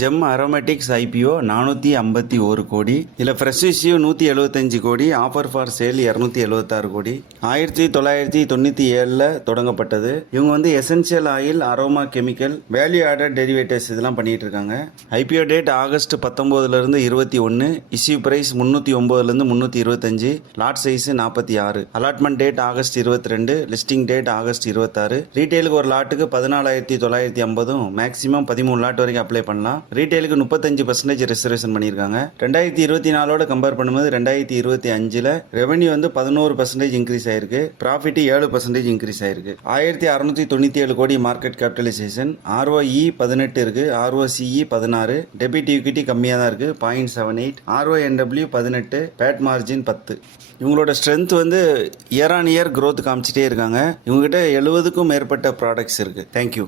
GeM aromatics IPO 451 கோடி. இதில் fresh issue 175 கோடி. ஆஃபர் ஃபார் சேல் 276 கோடி. 1997 தொடங்கப்பட்டது. இவங்க வந்து essential oil, aroma chemical, value added derivatives இதெல்லாம் பண்ணிட்டு இருக்காங்க. IPO date August 19 21. Issue price 309 325. Lot size 46. Allotment date August 22. Listing date August 26. ரீட்டைலுக்கு ஒரு லாட்டுக்கு 14,950, மேக்ஸிமம் 13 லாட் வரைக்கும் அப்ளை பண்ணலாம். ரீட்டைலுக்கு 35% ரிசர்வேஷன் பண்ணியிருக்காங்க. 2024 கம்பேர் பண்ணும்போது 2025 ரெவன்யூ வந்து 11% இன்க்ரீஸ் ஆயிருக்கு. ப்ராஃபிட் 7% இன்க்ரீஸ் ஆயிருக்கு. 1697 கோடி மார்க்கெட் கேபிட்டலைசேஷன். ROE 18 இருக்கு. ROCE 16. டெபிட் ஈக்விட்டி கம்மியாக தான் இருக்கு, 0.78. RONW 18. Bad margin 10. இவங்களோட ஸ்ட்ரென்த் வந்து இயர் ஆன் இயர் growth காமிச்சிட்டே இருக்காங்க. இவங்ககிட்ட 70க்கும் மேற்பட்ட ப்ராடக்ட்ஸ் இருக்கு. தேங்க்யூ.